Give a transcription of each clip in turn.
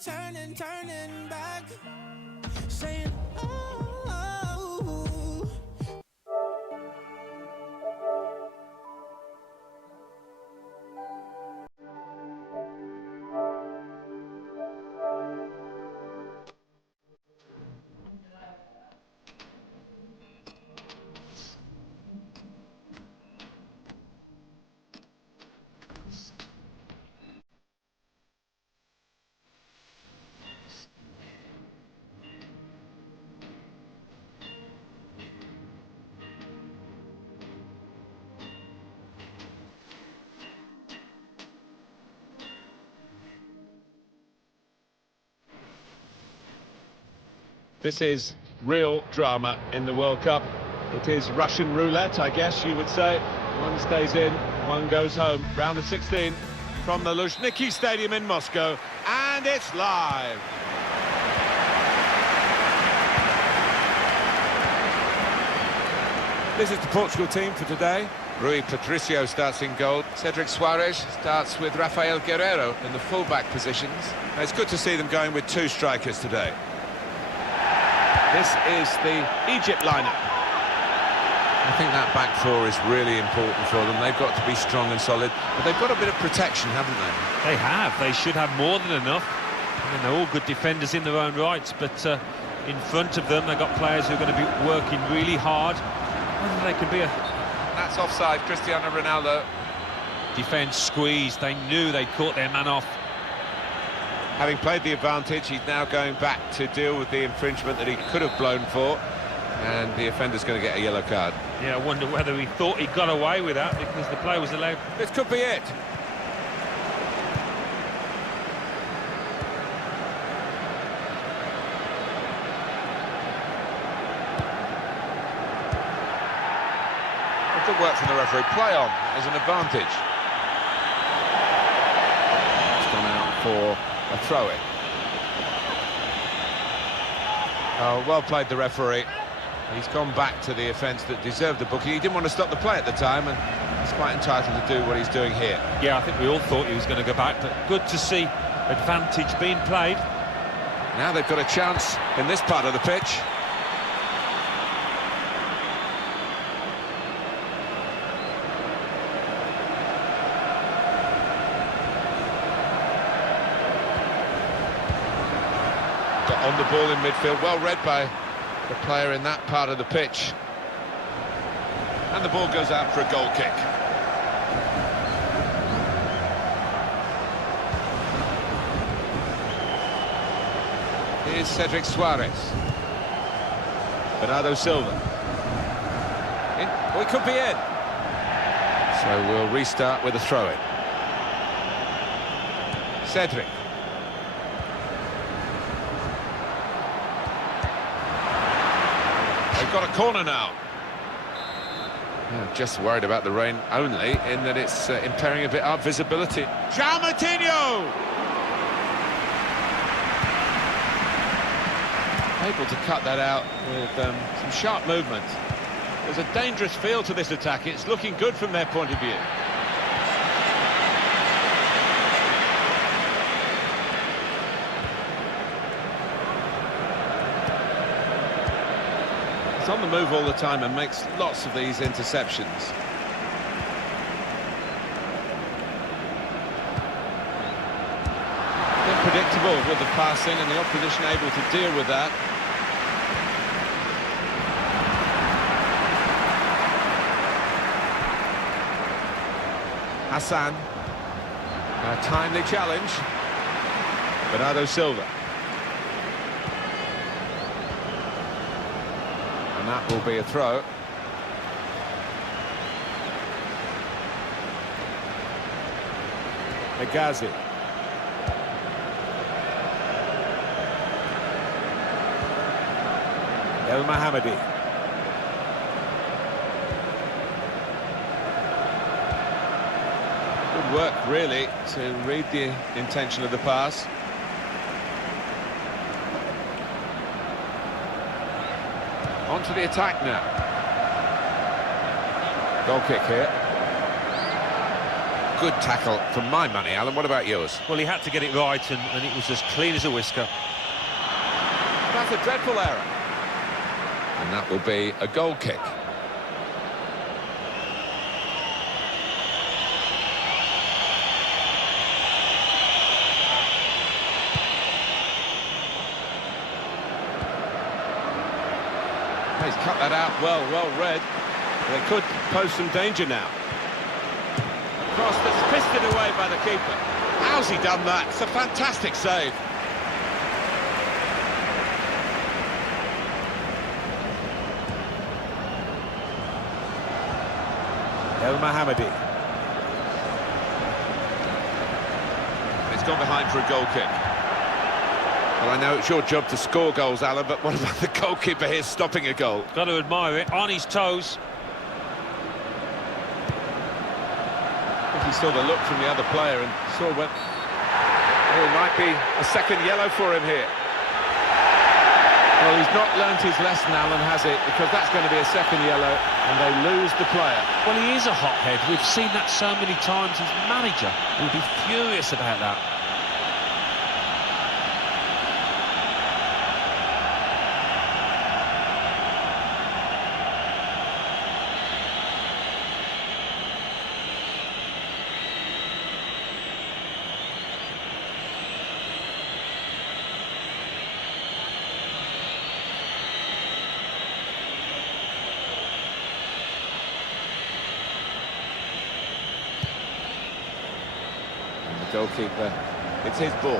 turning back, saying, oh. This is real drama in the World Cup. It is Russian roulette, I guess you would say. One stays in, one goes home. Round of 16 from the Luzhniki Stadium in Moscow, and it's live. This is the Portugal team for today. Rui Patricio starts in goal. Cedric Soares starts with Rafael Guerreiro in the full-back positions. Now, it's good to see them going with two strikers today. This is the Egypt lineup. I think that back four is really important for them. They've got to be strong and solid, but they've got a bit of protection, haven't they? They have. They should have more than enough. I mean, they're all good defenders in their own rights, but in front of them, they've got players who are going to be working really hard. Whether they can be a... That's offside, Cristiano Ronaldo. Defence squeezed. They knew they caught their man off. Having played the advantage, he's now going back to deal with the infringement that he could have blown for, and the offender's going to get a yellow card. Yeah, I wonder whether he thought he got away with that because the play was allowed. This could be it. Good work from the referee. Play on as an advantage. It's gone out for a throw-in. Oh, well played, the referee. He's gone back to the offence that deserved the booking. He didn't want to stop the play at the time, and he's quite entitled to do what he's doing here. Yeah, I think we all thought he was going to go back, but good to see advantage being played. Now they've got a chance in this part of the pitch. On the ball in midfield, well read by the player in that part of the pitch. And the ball goes out for a goal kick. Here's Cedric Soares. Bernardo Silva. Oh, he could be in. So we'll restart with a throw-in. Cedric. They've got a corner now. Yeah, just worried about the rain only, in that it's impairing a bit our visibility. João Moutinho! Able to cut that out with some sharp movement. There's a dangerous feel to this attack. It's looking good from their point of view. On the move all the time and makes lots of these interceptions. They're predictable with the passing, and the opposition able to deal with that. Hassan. A timely challenge. Bernardo Silva. And that will be a throw. Hegazi. El Mohammadi. Good work, really, to read the intention of the pass. On to the attack now. Goal kick here. Good tackle for my money, Alan. What about yours? Well, he had to get it right, and it was as clean as a whisker. That's a dreadful error. And that will be a goal kick. He's cut that out well read. They could pose some danger now. Cross that's fisted away by the keeper. How's he done that? It's a fantastic save. El Mohammadi. He's gone behind for a goal kick. Well, I know it's your job to score goals, Alan, but what about the goalkeeper here stopping a goal? Got to admire it, on his toes. I think he saw the look from the other player and saw when... Oh, it might be a second yellow for him here. Well, he's not learnt his lesson, Alan, has it? Because that's going to be a second yellow and they lose the player. Well, he is a hothead. We've seen that so many times. His manager will be furious about that. Goalkeeper, it's his ball.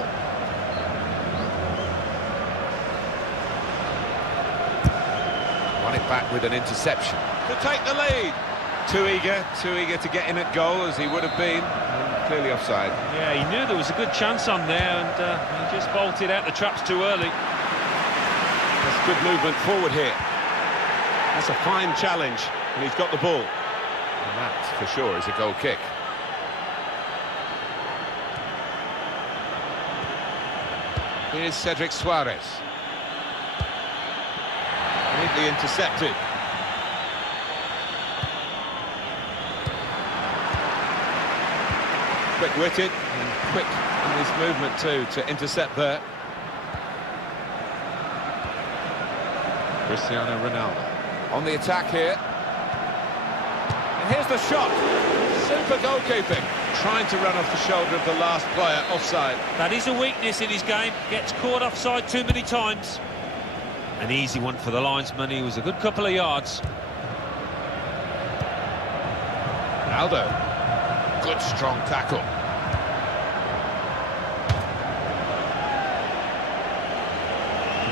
Won it back with an interception. To take the lead. Too eager to get in at goal as he would have been. And clearly offside. Yeah, he knew there was a good chance on there, and he just bolted out the traps too early. That's good movement forward here. That's a fine challenge, and he's got the ball. And that, for sure, is a goal kick. Here's Cedric Suarez. Neatly intercepted. Quick-witted and quick in his movement too to intercept there. Cristiano Ronaldo on the attack here. And here's the shot. Super goalkeeping. Trying to run off the shoulder of the last player, offside. That is a weakness in his game. Gets caught offside too many times. An easy one for the linesman. He was a good couple of yards. Ronaldo. Good strong tackle.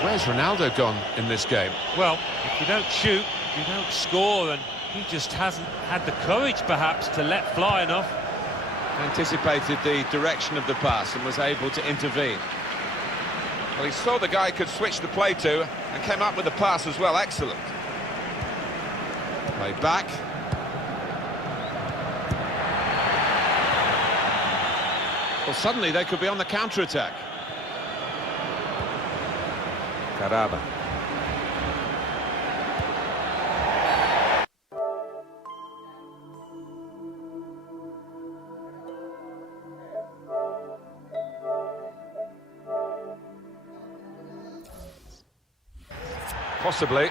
Where's Ronaldo gone in this game? Well, if you don't shoot, you don't score, and he just hasn't had the courage, perhaps, to let fly enough. Anticipated the direction of the pass and was able to intervene. Well, he saw the guy could switch the play to and came up with the pass as well. Excellent. Play back. Well, suddenly they could be on the counter-attack. Caraba. Possibly.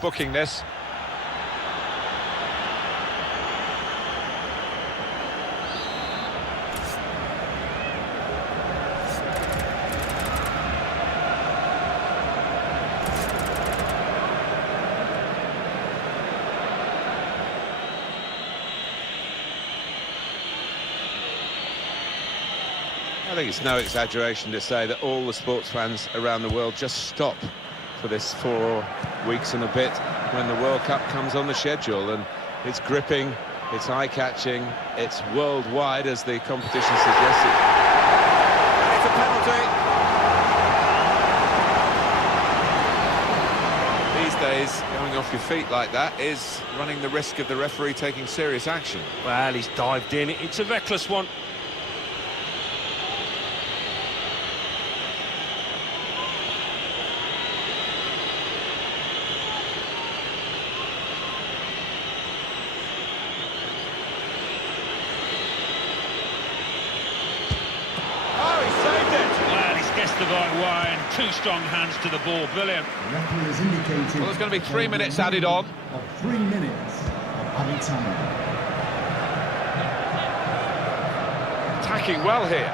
Booking this. I think it's no exaggeration to say that all the sports fans around the world just stop for this 4 weeks and a bit when the World Cup comes on the schedule, and it's gripping, it's eye-catching, it's worldwide, as the competition suggested. And it's a penalty. These days, going off your feet like that is running the risk of the referee taking serious action. Well, he's dived in. It's a reckless one. The right way and 2 strong hands to the ball. Brilliant. The referee has indicated. Well, there's going to be 3 minutes added on. 3 minutes of added time. Attacking well here.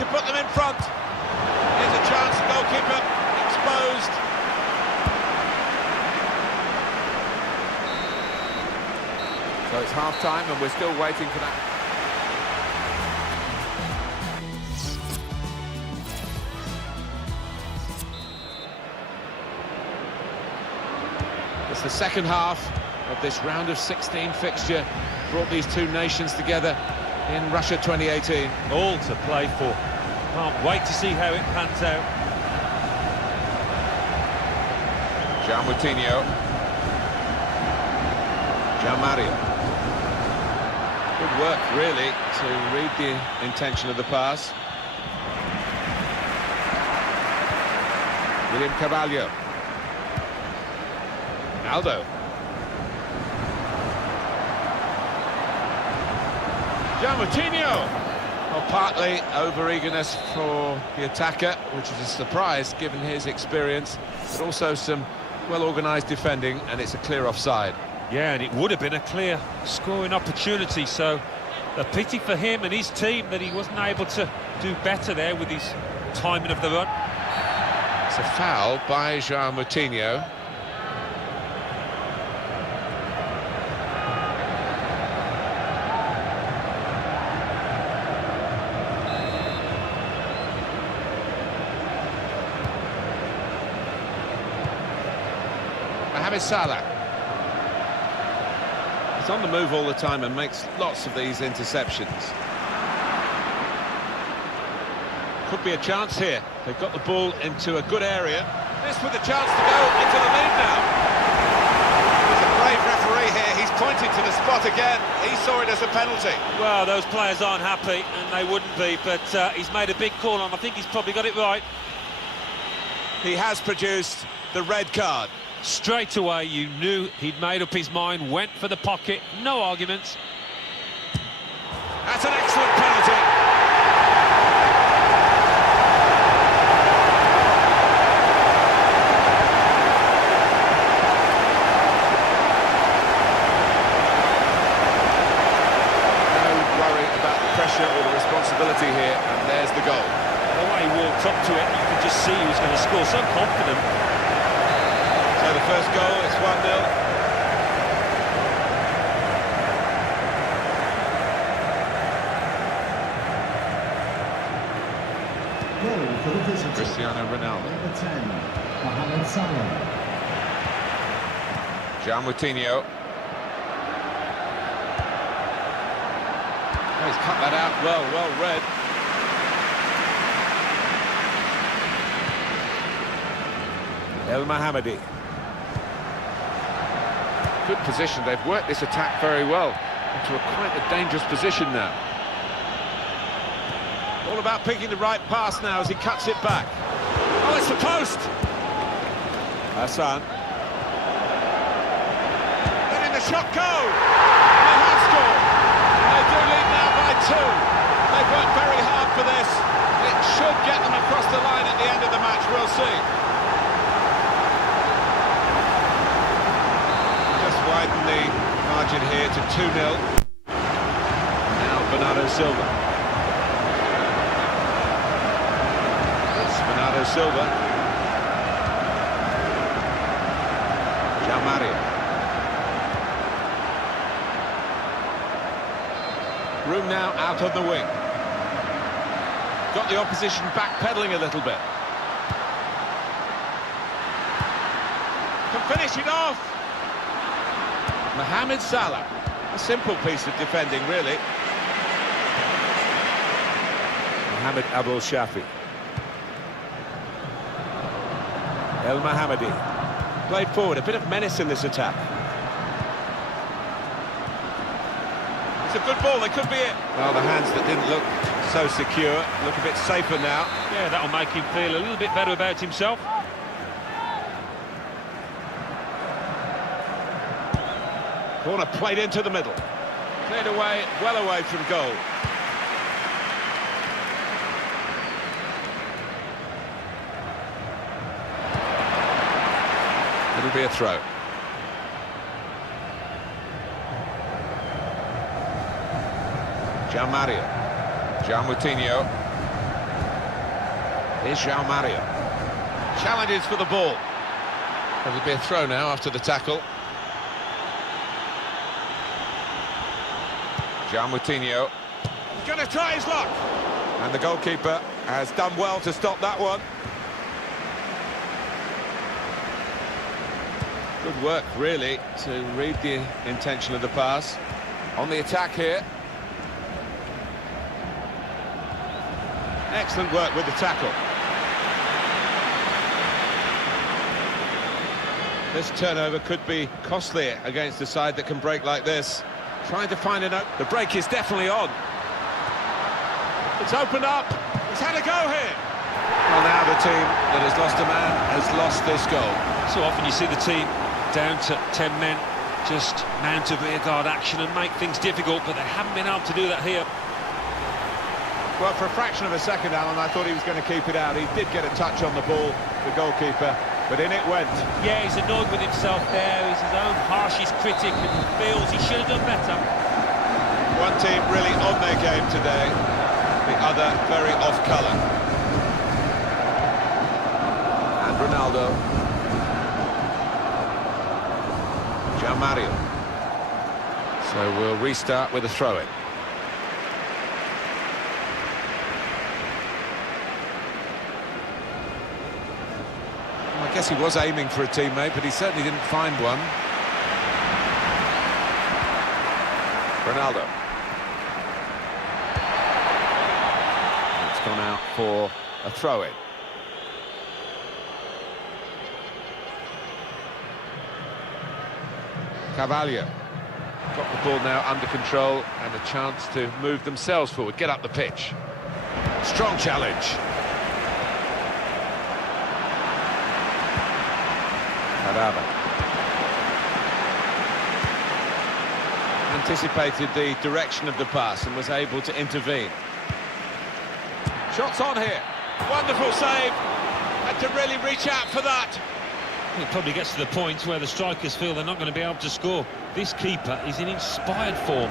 To put them in front. Here's a chance, goalkeeper exposed. So it's half-time and we're still waiting for that. It's the second half of this round of 16 fixture. Brought these two nations together in Russia 2018. All to play for. Can't wait to see how it pans out. Jean Moutinho. Jean Mario. Good work, really, to read the intention of the pass. William Carvalho. Aldo. Jean Moutinho. Well, partly over-eagerness for the attacker, which is a surprise given his experience, but also some well-organised defending, and it's a clear offside. Yeah, and it would have been a clear scoring opportunity, so a pity for him and his team that he wasn't able to do better there with his timing of the run. It's a foul by Jean Moutinho. Mohamed Salah. He's on the move all the time and makes lots of these interceptions. Could be a chance here. They've got the ball into a good area. This with a chance to go into the lead now. He's a brave referee here. He's pointed to the spot again. He saw it as a penalty. Well, those players aren't happy, and they wouldn't be, but he's made a big call, and I think he's probably got it right. He has produced the red card. Straight away, you knew he'd made up his mind, went for the pocket, no arguments. That's an excellent penalty. No worry about the pressure or the responsibility here, and there's the goal. The way he walked up to it, you could just see he was going to score, so confident. So the first goal, it's 1-0. Goal for the visitor. Cristiano Ronaldo. Number 10, Mohamed Salah. Jean Moutinho. Oh, he's cut that out well read. El Mohammadi. Good position. They've worked this attack very well into quite a dangerous position now. All about picking the right pass now as he cuts it back. Oh, it's the post! Hassan. Letting the shot go! And they have scored! They do lead now by 2. They've worked very hard for this. It should get them across the line at the end of the match, we'll see. Widen the margin here to 2-0. Now Bernardo Silva. It's Bernardo Silva. Jean Mario. Room now out on the wing. Got the opposition backpedaling a little bit. Can finish it off. Mohamed Salah. A simple piece of defending, really. Mohamed Abul Shafi. El Mohammadi. Played forward, a bit of menace in this attack. It's a good ball, they could be it. Well, the hands that didn't look so secure look a bit safer now. Yeah, that'll make him feel a little bit better about himself. Corner played into the middle. Cleared away, well away from goal. It'll be a throw. João Mario. João Moutinho. Here's João Mario. Challenges for the ball. It'll be a throw now after the tackle. João Moutinho. He's going to try his luck. And the goalkeeper has done well to stop that one. Good work, really, to read the intention of the pass. On the attack here. Excellent work with the tackle. This turnover could be costly against a side that can break like this. Trying to find an open. The break is definitely on. It's opened up. He's had a go here. Well, now the team that has lost a man has lost this goal. So often you see the team down to 10 men, just mount a rearguard action and make things difficult, but they haven't been able to do that here. Well, for a fraction of a second, Alan, I thought he was going to keep it out. He did get a touch on the ball, the goalkeeper, but in it went. Yeah, he's annoyed with himself there. He's his own harshest critic and feels he should have done better. One team really on their game today, the other very off-colour. And Ronaldo. João Mario. So we'll restart with a throw-in. I guess he was aiming for a teammate, but he certainly didn't find one. Ronaldo. It's gone out for a throw-in. Carvalho. Got the ball now under control and a chance to move themselves forward, get up the pitch. Strong challenge. Anticipated the direction of the pass and was able to intervene. Shots on here. Wonderful save. Had to really reach out for that. It probably gets to the point where the strikers feel they're not going to be able to score. This keeper is in inspired form.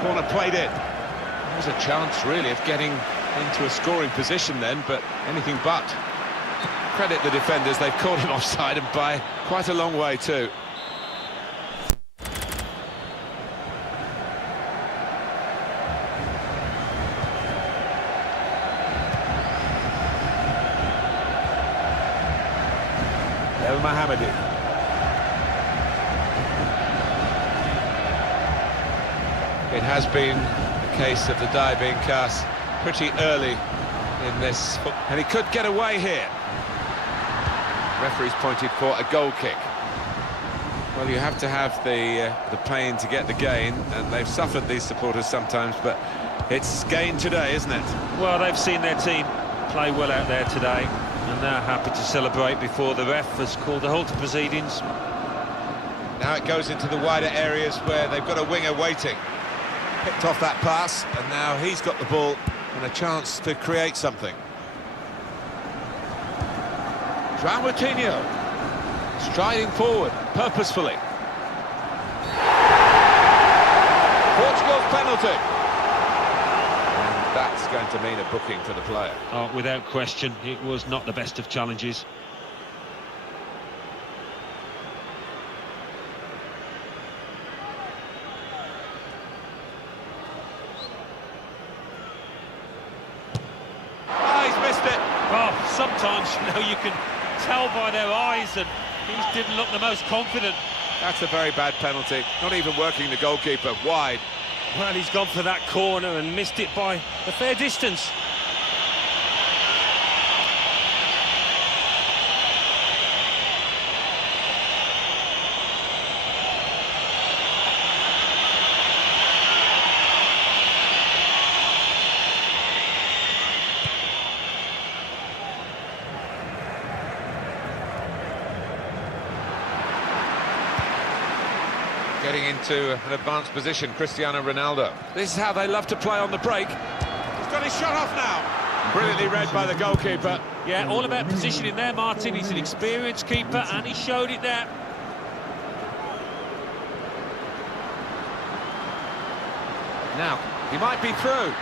Corner played in. There was a chance, really, of getting into a scoring position then, but anything but. Credit the defenders, they've caught him offside and by quite a long way too. El Mohammadi. It has been a case of the die being cast pretty early in this, and he could get away here. Referee's pointed for a goal kick. Well, you have to have the pain to get the gain, and they've suffered, these supporters, sometimes, but it's gain today, isn't it? Well, they've seen their team play well out there today, and they're happy to celebrate before the ref has called a halt to proceedings. Now it goes into the wider areas where they've got a winger waiting. Picked off that pass, and now he's got the ball and a chance to create something. João Moutinho striding forward purposefully. Portugal's penalty. And that's going to mean a booking for the player. Oh, without question, it was not the best of challenges. missed it. Well, sometimes, you can tell by their eyes, and he didn't look the most confident. That's a very bad penalty. Not even working the goalkeeper wide. Well, he's gone for that corner and missed it by a fair distance. Getting into an advanced position, Cristiano Ronaldo. This is how they love to play on the break. He's got his shot off now. Brilliantly read by the goalkeeper. Yeah, all about positioning there, Martin. He's an experienced keeper, and he showed it there. Now, he might be through.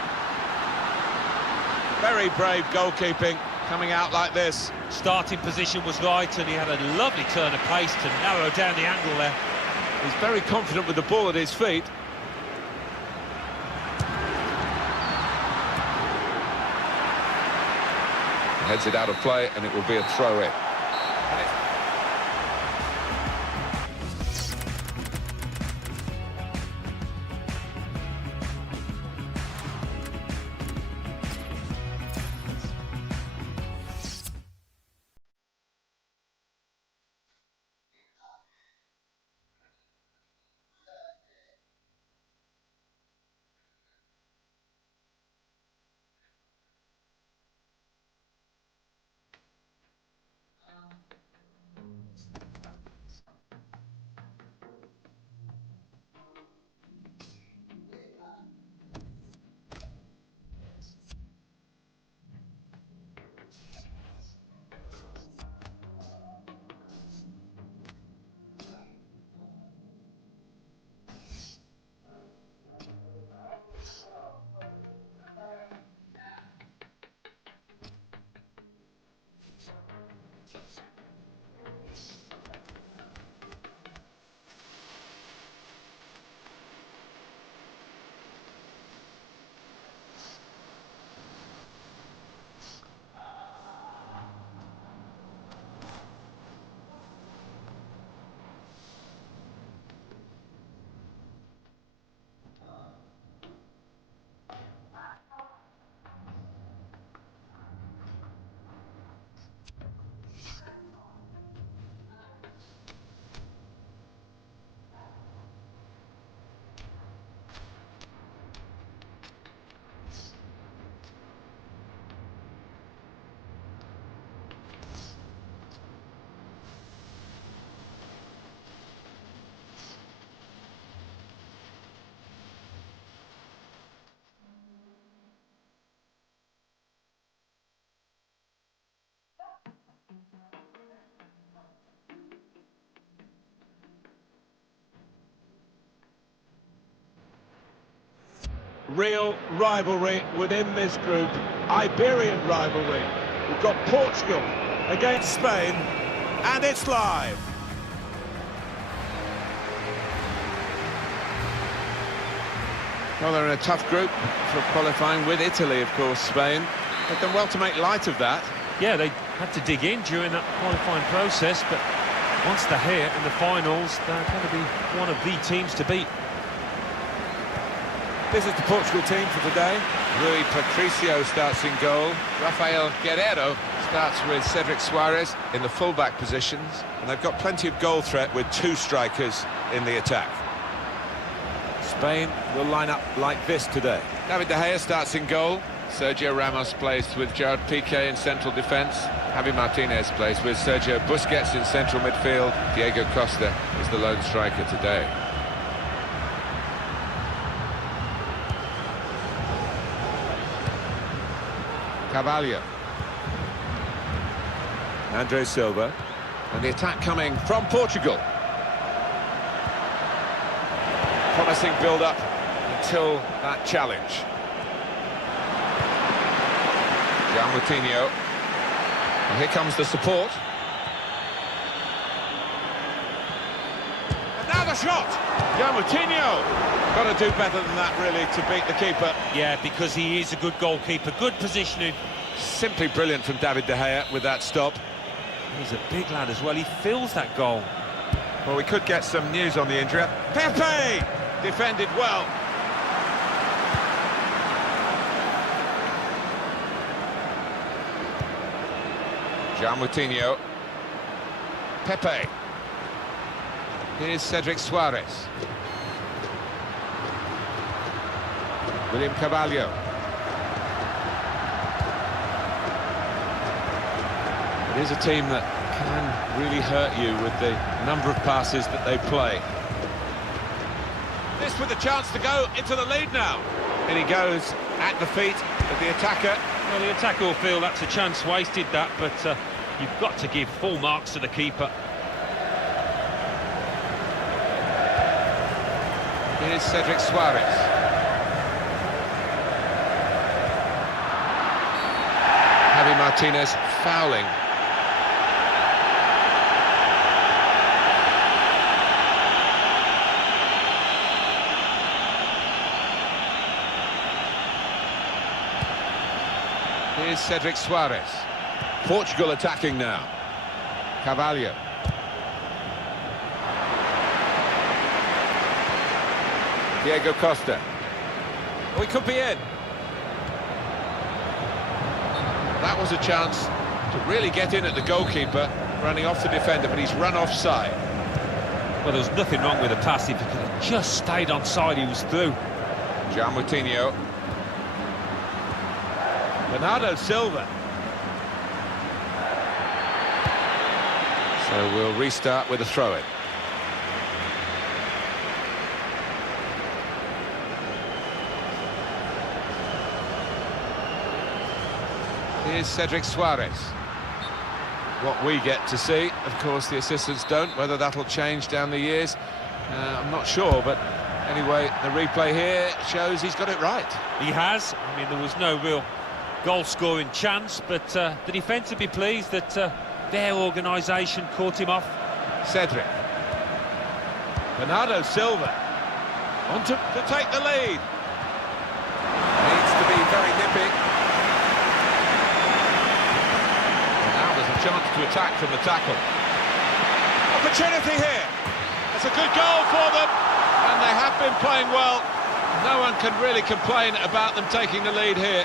Very brave goalkeeping, coming out like this. Starting position was right, and he had a lovely turn of pace to narrow down the angle there. He's very confident with the ball at his feet. Heads it out of play, and it will be a throw-in. Real rivalry within this group, Iberian rivalry. We've got Portugal against Spain, And it's live. Well, they're in a tough group for qualifying with Italy, of course, Spain. They've done well to make light of that. Yeah, they had to dig in during that qualifying process, but once they're here in the finals, they're going to be one of the teams to beat. This is the Portugal team for today. Rui Patricio starts in goal. Rafael Guerreiro starts with Cedric Suarez in the full-back positions. And they've got plenty of goal threat with two strikers in the attack. Spain will line up like this today. David De Gea starts in goal. Sergio Ramos plays with Gerard Piqué in central defence. Javi Martinez plays with Sergio Busquets in central midfield. Diego Costa is the lone striker today. Carvalho. Andre Silva. And the attack coming from Portugal. Promising build-up until that challenge. João Moutinho. And here comes the support. And now the shot! João Moutinho! Got to do better than that, really, to beat the keeper. Yeah, because he is a good goalkeeper. Good positioning Simply brilliant from David De Gea with that stop. He's a big lad as well, he fills that goal. Well, we could get some news on the injury. Pepe! Defended well. Jean Moutinho. Pepe. Here's Cedric Suarez. William Carvalho. It is a team that can really hurt you with the number of passes that they play. This with a chance to go into the lead now. And he goes at the feet of the attacker. Well, the attacker will feel that's a chance wasted, that, but you've got to give full marks to the keeper. Here's Cedric Suarez. Javi Martinez fouling. Here's Cedric Suarez. Portugal attacking now. Carvalho. Diego Costa. We could be in. That was a chance to really get in at the goalkeeper, running off the defender, but he's run offside. Well, there was nothing wrong with the pass. If he could have just stayed onside, he was through. Jean Moutinho. Bernardo Silva. So we'll restart with a throw-in. Here's Cedric Suarez. What we get to see, of course the assistants don't. Whether that'll change down the years, I'm not sure, but anyway, the replay here shows he's got it right. He has. I mean, there was no real goal-scoring chance, but the defence would be pleased that their organisation caught him off. Cedric. Bernardo Silva. On to take the lead. Needs to be very nippy. And now there's a chance to attack from the tackle. Opportunity here. It's a good goal for them, and they have been playing well. No one can really complain about them taking the lead here.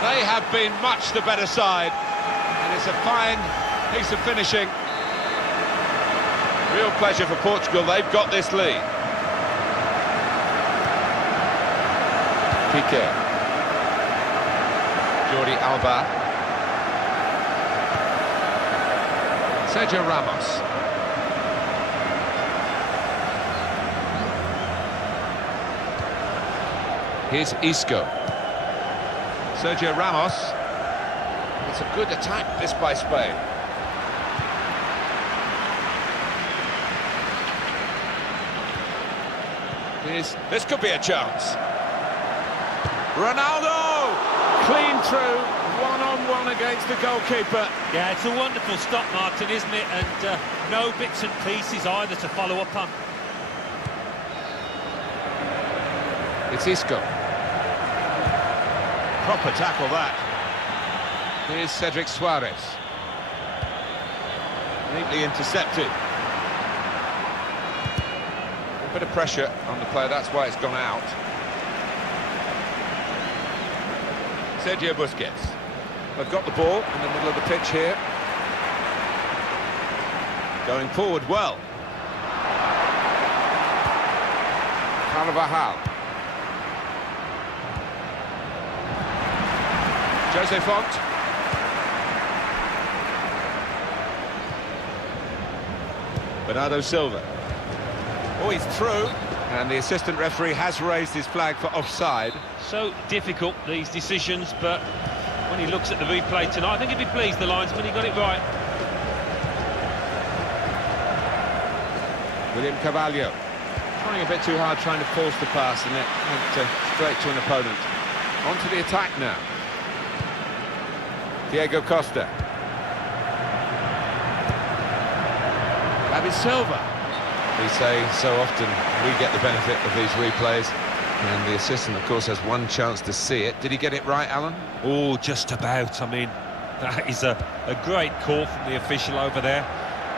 They have been much the better side, and it's a fine piece of finishing. Real pleasure for Portugal, they've got this lead. Piqué. Jordi Alba. Sergio Ramos. Here's Isco. Sergio Ramos. It's a good attack, this by Spain. This could be a chance. Ronaldo! Clean through, one-on-one against the goalkeeper. Yeah, it's a wonderful stop, Martin, isn't it? And no bits and pieces either to follow up on. It's Isco. Proper tackle, that. Here's Cedric Suarez. Neatly intercepted. A bit of pressure on the player, that's why it's gone out. Sergio Busquets. They've got the ball in the middle of the pitch here. Going forward well. Carvajal. Jose Font. Bernardo Silva. Oh, he's through. And the assistant referee has raised his flag for offside. So difficult, these decisions, but when he looks at the replay tonight, I think he'd be pleased, the linesman, he got it right. William Carvalho. Trying a bit too hard, trying to force the pass, and it went straight to an opponent. On to the attack now. Diego Costa. David Silva. We say so often we get the benefit of these replays. And the assistant, of course, has one chance to see it. Did he get it right, Alan? Oh, just about. I mean, that is a great call from the official over there.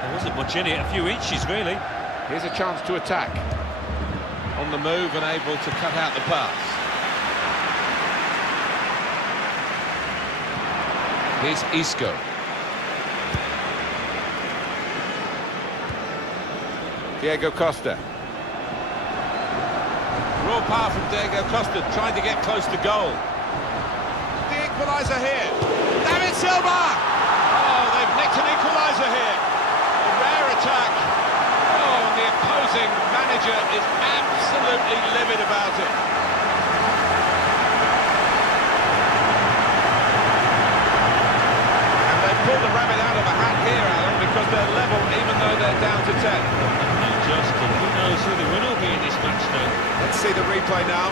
There wasn't much in it, a few inches, really. Here's a chance to attack. On the move and able to cut out the pass. Here's Isco. Diego Costa. Raw power from Diego Costa, trying to get close to goal. The equaliser here. David Silva! Oh, they've nicked an equaliser here. A rare attack. Oh, and the opposing manager is absolutely livid about it. And they pull the rabbit out of a hat here, Alan, because they're level even though they're down to 10. Justin, who knows who the winner will be in this match now? Let's see the replay now.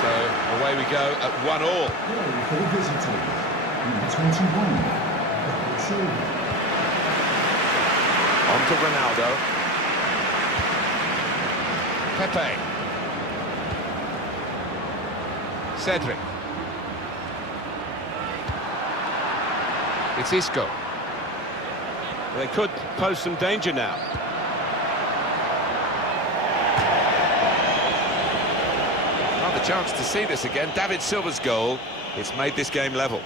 So, away we go at 1-all. Goal for the visitors. Number 21. David Silva. On to Ronaldo. Pepe. Cedric. It's Isco. They could pose some danger now. Another chance to see this again. David Silva's goal. It's made this game level.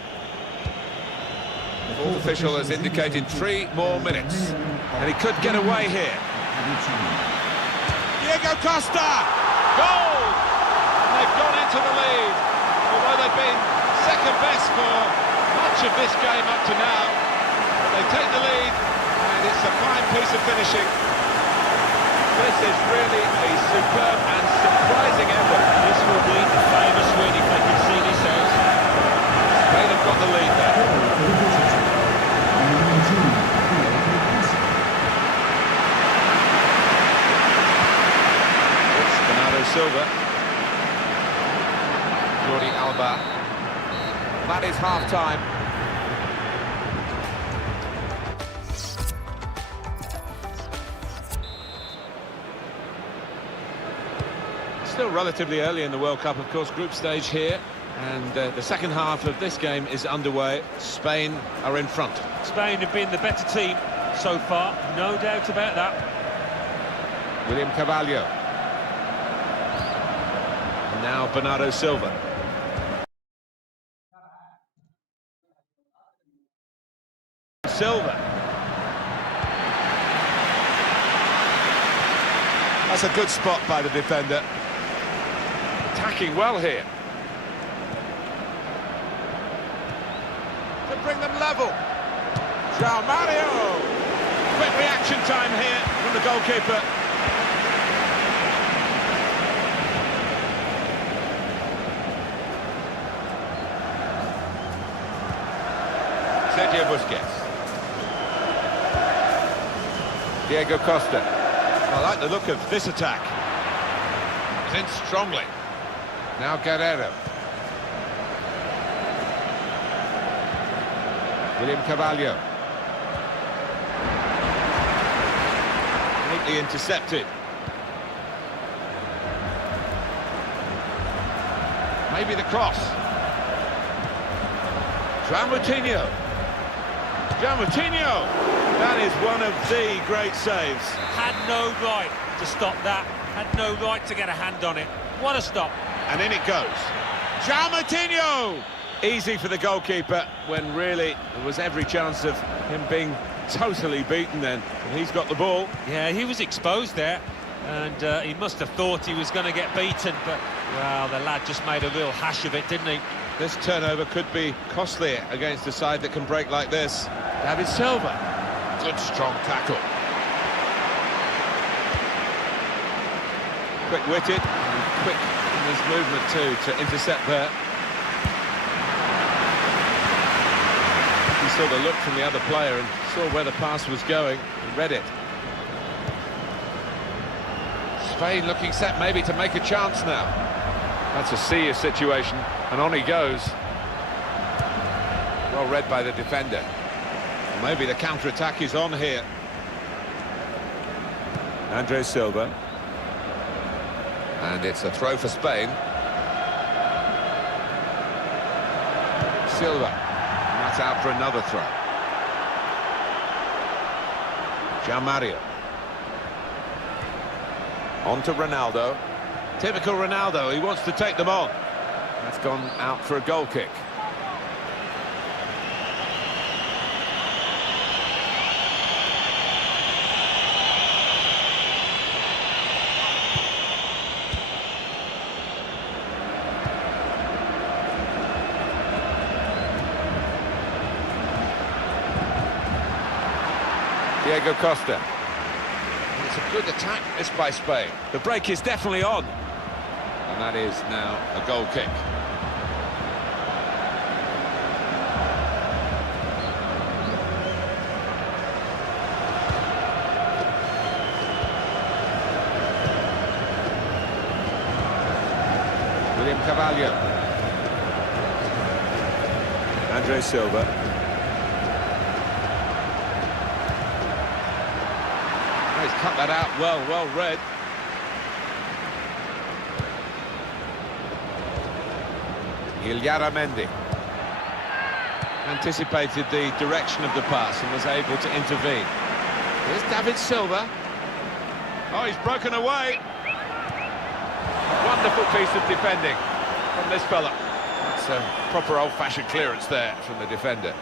The fourth official has indicated 3 more minutes. And he could get away here. Diego Costa! Goal! And they've gone into the lead. Although they've been second best for much of this game up to now. But they take the lead. And it's a fine piece of finishing. This is really a superb and surprising effort. This will be a famous win if they can see this out. Spain have got the lead there. Goal for the visitors. Number 19. It's Bernardo Silva. Jordi Alba. That is half-time. Still relatively early in the World Cup, of course, group stage here. And the second half of this game is underway. Spain are in front. Spain have been the better team so far, no doubt about that. William Carvalho. And now Bernardo Silva. Silva. That's a good spot by the defender. Attacking well here. To bring them level. João Mario. Quick reaction time here from the goalkeeper. Sergio Busquets. Diego Costa. I like the look of this attack. He's in strongly. Now Guerrero. William Carvalho. Neatly intercepted. Maybe the cross. João Moutinho. João Moutinho! That is one of the great saves. Had no right to stop that, had no right to get a hand on it. What a stop. And in it goes. João Moutinho! Easy for the goalkeeper when really there was every chance of him being totally beaten then. And he's got the ball. Yeah, he was exposed there, and he must have thought he was going to get beaten, but, well, the lad just made a real hash of it, didn't he? This turnover could be costly against a side that can break like this. David Silva. Good strong tackle. Quick-witted and quick in his movement too to intercept there. He saw the look from the other player and saw where the pass was going and read it. Spain looking set maybe to make a chance now. That's a serious situation, and on he goes. Well read by the defender. Maybe the counter-attack is on here. Andre Silva. And it's a throw for Spain. Silva. And that's out for another throw. Mario. On to Ronaldo. Typical Ronaldo, he wants to take them on. That's gone out for a goal kick. Diego Costa. It's a good attack, this by Spain. The break is definitely on. And that is now a goal kick. William Carvalho. Andre Silva. He's cut that out well read. Mendy anticipated the direction of the pass and was able to intervene. Here's David Silva. Oh, he's broken away. Wonderful piece of defending from this fella. That's a proper old-fashioned clearance there from the defender.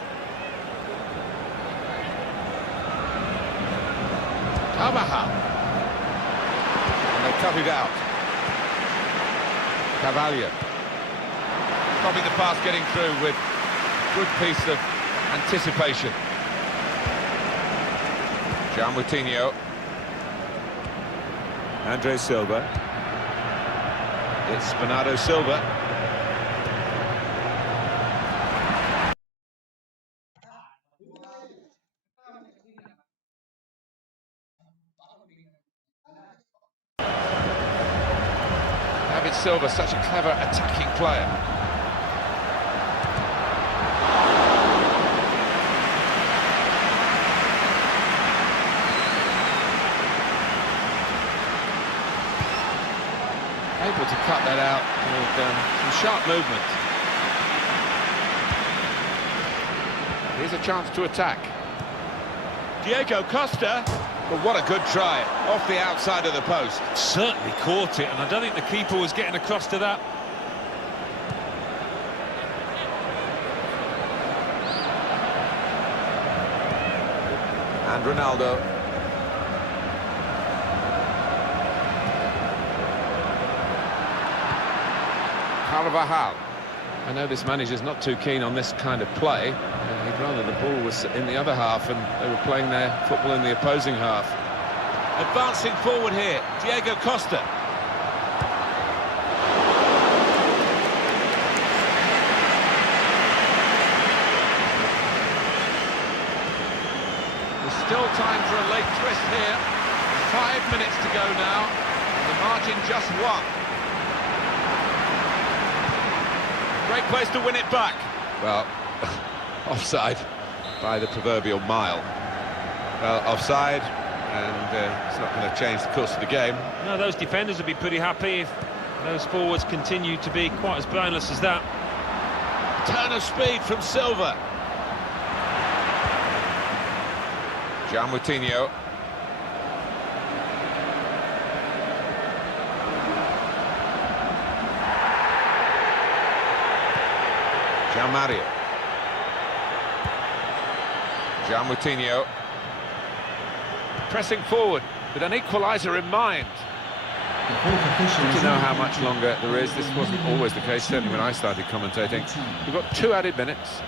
Carvajal. And they cut it out. Carvalho. Stopping the pass getting through with a good piece of anticipation. Moutinho. Andre Silva. It's Bernardo Silva. David Silva, such a clever attacking player. Able to cut that out with some sharp movement. Here's a chance to attack. Diego Costa. But what a good try, off the outside of the post. Certainly caught it, and I don't think the keeper was getting across to that. And Ronaldo. Carvajal. I know this manager's not too keen on this kind of play. He'd rather the ball was in the other half and they were playing their football in the opposing half. Advancing forward here, Diego Costa. There's still time for a late twist here. 5 minutes to go now, and the margin just one. Great place to win it back. Well, offside by the proverbial mile. Well, offside, and it's not going to change the course of the game. No, those defenders would be pretty happy if those forwards continue to be quite as boneless as that. Turn of speed from Silva. Moutinho. Mario. Moutinho. Pressing forward with an equaliser in mind. Do you know how much longer there is? This wasn't always the case, certainly when I started commentating. We've got 2 added minutes.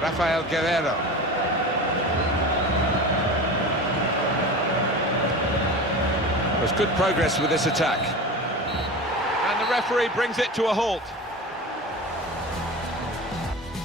Rafael Guerrero. There's good progress with this attack. And the referee brings it to a halt.